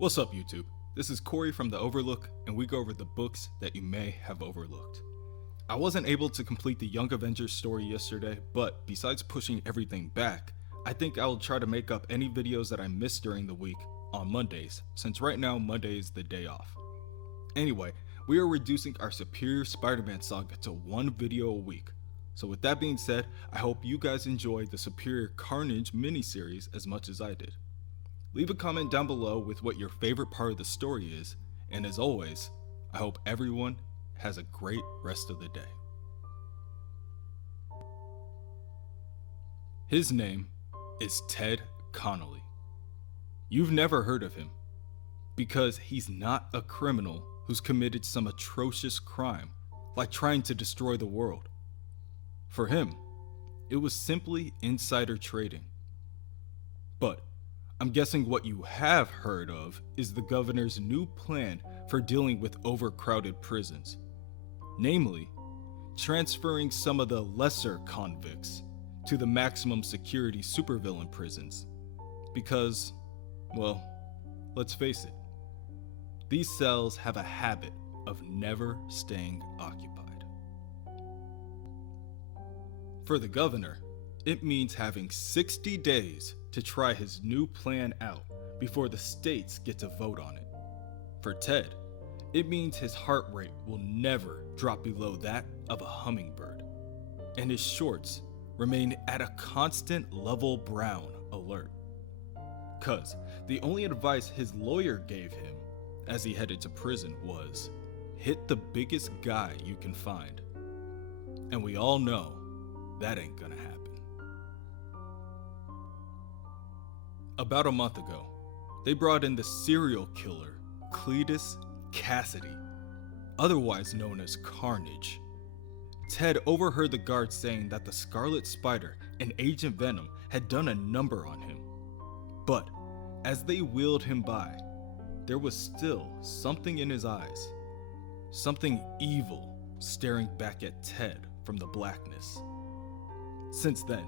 What's up, YouTube? This is Corey from the OverLook, and we go over the books that you may have overlooked. I wasn't able to complete the Young Avengers story yesterday, but besides pushing everything back, I think I will try to make up any videos that I missed during the week on Mondays, since right now Monday is the day off. Anyway, we are reducing our Superior Spider-Man saga to one video a week. So with that being said, I hope you guys enjoyed the Superior Carnage miniseries as much as I did. Leave a comment down below with what your favorite part of the story is, and as always, I hope everyone has a great rest of the day. His name is Ted Connolly. You've never heard of him, because he's not a criminal who's committed some atrocious crime, like trying to destroy the world. For him, it was simply insider trading. But I'm guessing what you have heard of is the governor's new plan for dealing with overcrowded prisons. Namely, transferring some of the lesser convicts to the maximum security supervillain prisons. Because, well, let's face it, these cells have a habit of never staying occupied. For the governor, it means having 60 days to try his new plan out before the states get to vote on it. For Ted, it means his heart rate will never drop below that of a hummingbird, and his shorts remain at a constant level brown alert. Cause the only advice his lawyer gave him as he headed to prison was, hit the biggest guy you can find. And we all know that ain't gonna happen. About a month ago, they brought in the serial killer, Cletus Cassidy, otherwise known as Carnage. Ted overheard the guards saying that the Scarlet Spider and Agent Venom had done a number on him. But as they wheeled him by, there was still something in his eyes, something evil staring back at Ted from the blackness. Since then,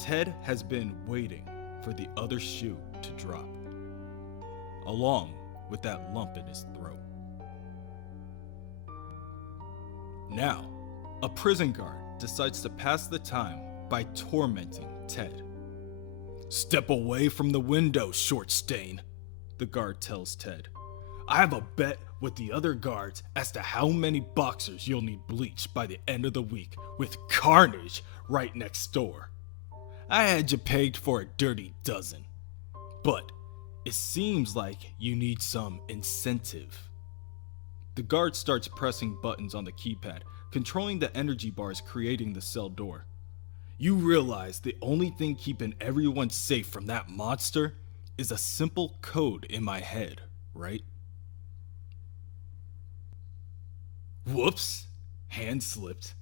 Ted has been waiting for the other shoe to drop, along with that lump in his throat. Now, a prison guard decides to pass the time by tormenting Ted. "Step away from the window, short stain," the guard tells Ted. "I have a bet with the other guards as to how many boxers you'll need bleached by the end of the week with Carnage right next door. I had you pegged for a dirty dozen, but it seems like you need some incentive." The guard starts pressing buttons on the keypad, controlling the energy bars creating the cell door. You realize the only thing keeping everyone safe from that monster is a simple code in my head, right? Whoops, hand slipped.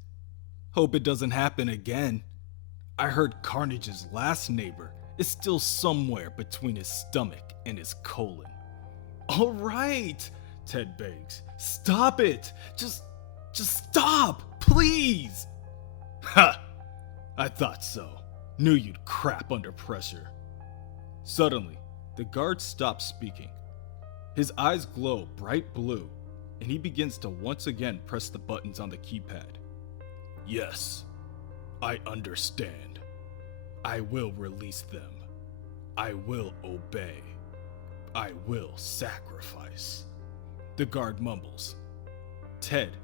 Hope it doesn't happen again. I heard Carnage's last neighbor is still somewhere between his stomach and his colon. "All right," Ted begs. "Stop it! Just stop, please!" "Ha! I thought so. Knew you'd crap under pressure." Suddenly, the guard stops speaking. His eyes glow bright blue, and he begins to once again press the buttons on the keypad. "Yes, I understand. I will release them. I will obey. I will sacrifice," the guard mumbles. Ted,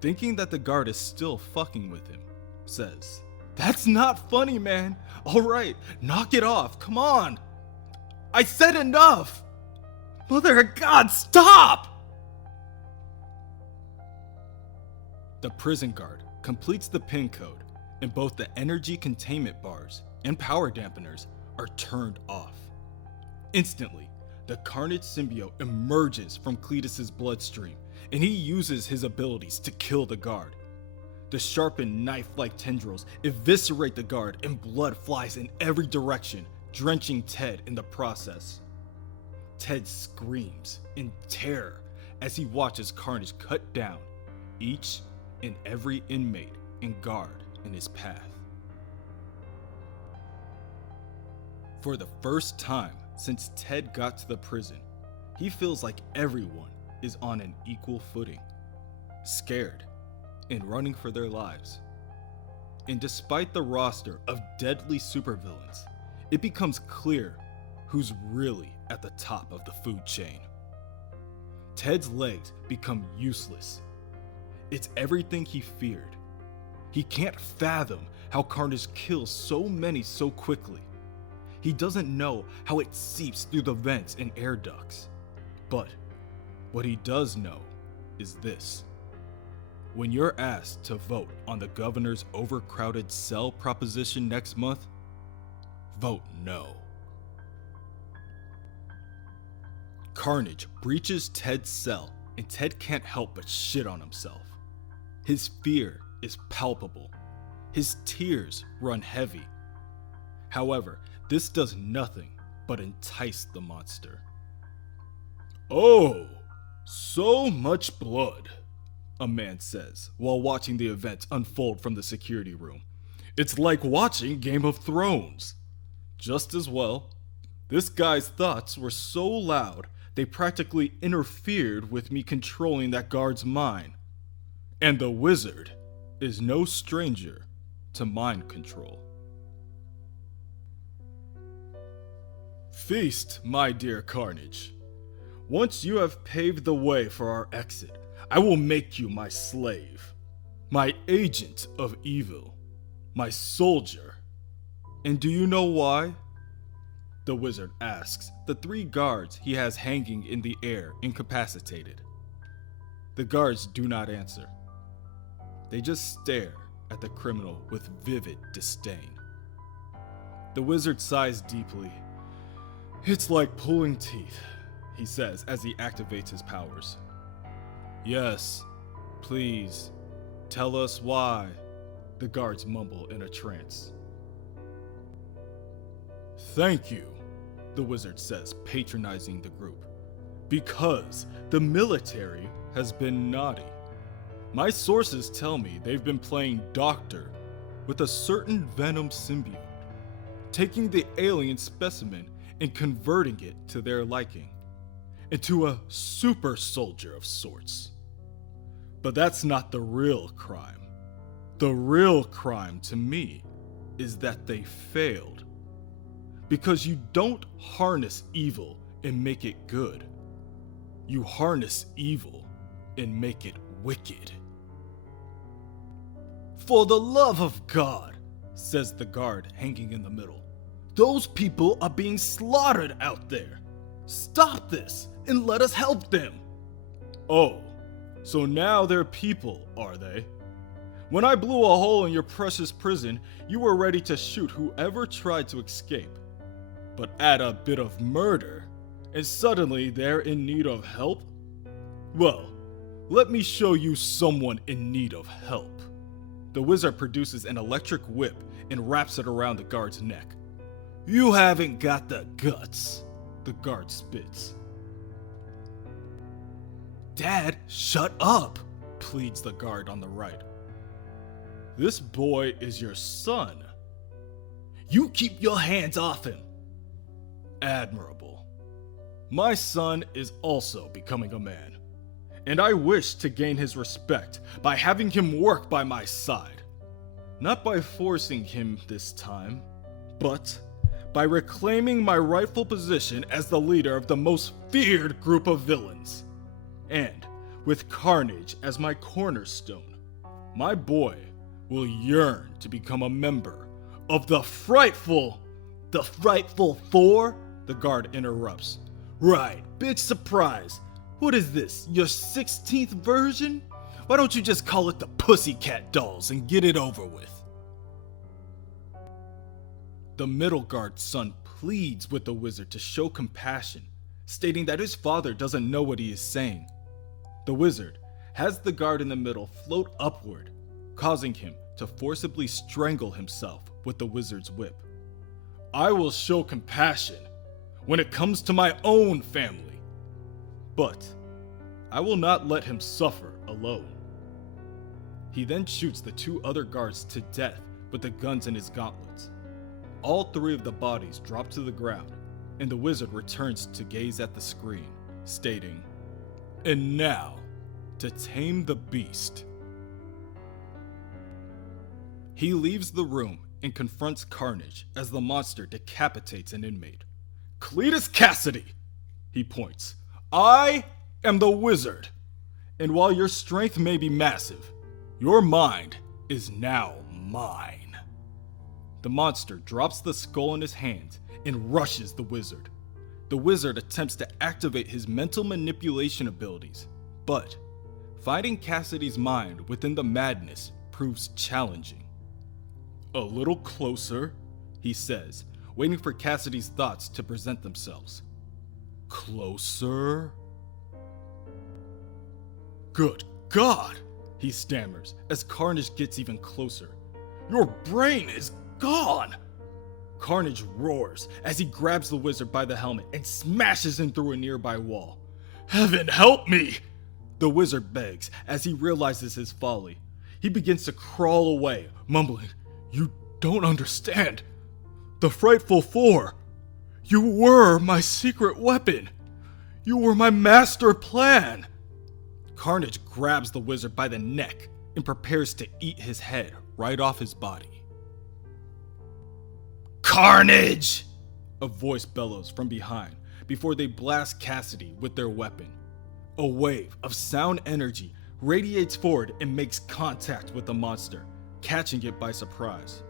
thinking that the guard is still fucking with him, says, "That's not funny, man. All right, knock it off. Come on. I said enough. Mother of God, stop!" The prison guard completes the pin code, and both the energy containment bars and power dampeners are turned off. Instantly, the Carnage symbiote emerges from Cletus's bloodstream, and he uses his abilities to kill the guard. The sharpened knife-like tendrils eviscerate the guard, and blood flies in every direction, drenching Ted in the process. Ted screams in terror as he watches Carnage cut down each and every inmate and guard in his path. For the first time since Ted got to the prison, He feels like everyone is on an equal footing, scared and running for their lives. And despite the roster of deadly supervillains, it becomes clear who's really at the top of the food chain. Ted's legs become useless. It's everything he feared. He can't fathom how Carnage kills so many so quickly. He doesn't know how it seeps through the vents and air ducts. But what he does know is this. When you're asked to vote on the governor's overcrowded cell proposition next month, vote no. Carnage breaches Ted's cell, and Ted can't help but shit on himself. His fear is palpable. His tears run heavy. However, this does nothing but entice the monster. "Oh, so much blood," a man says while watching the event unfold from the security room. "It's like watching Game of Thrones." Just as well, this guy's thoughts were so loud they practically interfered with me controlling that guard's mind. And the wizard is no stranger to mind control. "Feast, my dear Carnage. Once you have paved the way for our exit, I will make you my slave, my agent of evil, my soldier." "And do you know why?" the wizard asks the 3 guards he has hanging in the air, incapacitated. The guards do not answer. They just stare at the criminal with vivid disdain. The wizard sighs deeply. "It's like pulling teeth," he says as he activates his powers. "Yes, please, tell us why," the guards mumble in a trance. "Thank you," the wizard says, patronizing the group. "Because the military has been naughty. My sources tell me they've been playing doctor with a certain venom symbiote, taking the alien specimen and converting it to their liking, into a super soldier of sorts. But that's not the real crime. The real crime to me is that they failed. Because you don't harness evil and make it good. You harness evil and make it wicked." "For the love of God," says the guard hanging in the middle. "Those people are being slaughtered out there. Stop this and let us help them." "Oh, so now they're people, are they? When I blew a hole in your precious prison, you were ready to shoot whoever tried to escape. But add a bit of murder, and suddenly they're in need of help? Well, let me show you someone in need of help." The wizard produces an electric whip and wraps it around the guard's neck. "You haven't got the guts," the guard spits. "Dad, shut up," pleads the guard on the right. "This boy is your son." "You keep your hands off him." "Admirable. My son is also becoming a man, and I wish to gain his respect by having him work by my side. Not by forcing him this time, but by reclaiming my rightful position as the leader of the most feared group of villains. And with Carnage as my cornerstone, my boy will yearn to become a member of the Frightful Four?" The guard interrupts. "Right, big surprise. What is this, your 16th version? Why don't you just call it the Pussycat Dolls and get it over with?" The middle guard's son pleads with the wizard to show compassion, stating that his father doesn't know what he is saying. The wizard has the guard in the middle float upward, causing him to forcibly strangle himself with the wizard's whip. "I will show compassion when it comes to my own family, but I will not let him suffer alone." He then shoots the 2 other guards to death with the guns in his gauntlets. All 3 of the bodies drop to the ground, and the wizard returns to gaze at the screen, stating, "And now, to tame the beast." He leaves the room and confronts Carnage as the monster decapitates an inmate. "Cletus Cassidy," he points, "I am the wizard, and while your strength may be massive, your mind is now mine." The monster drops the skull in his hands and rushes the wizard. The wizard attempts to activate his mental manipulation abilities, but finding Cassidy's mind within the madness proves challenging. "A little closer," he says, waiting for Cassidy's thoughts to present themselves. "Closer?" "Good God," he stammers as Carnage gets even closer. "Your brain is gone!" Carnage roars as he grabs the wizard by the helmet and smashes him through a nearby wall. "Heaven help me!" the wizard begs as he realizes his folly. He begins to crawl away, mumbling, "You don't understand. The Frightful Four. You were my secret weapon. You were my master plan." Carnage grabs the wizard by the neck and prepares to eat his head right off his body. "Carnage!" a voice bellows from behind before they blast Cassidy with their weapon. A wave of sound energy radiates forward and makes contact with the monster, catching it by surprise.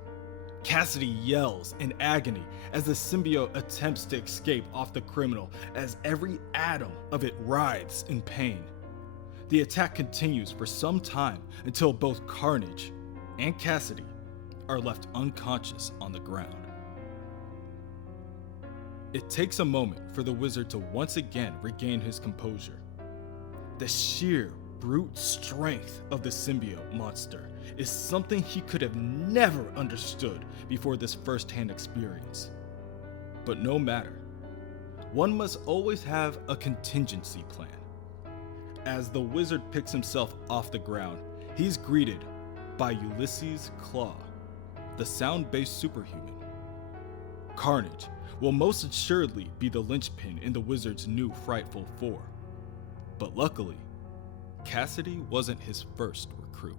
Cassidy yells in agony as the symbiote attempts to escape off the criminal as every atom of it writhes in pain. The attack continues for some time until both Carnage and Cassidy are left unconscious on the ground. It takes a moment for the wizard to once again regain his composure. The sheer brute strength of the symbiote monster is something he could have never understood before this first-hand experience. But no matter, one must always have a contingency plan. As the wizard picks himself off the ground, he's greeted by Ulysses Claw, the sound-based superhuman. Carnage will most assuredly be the linchpin in the wizard's new Frightful Four. But luckily, Cassidy wasn't his first recruit.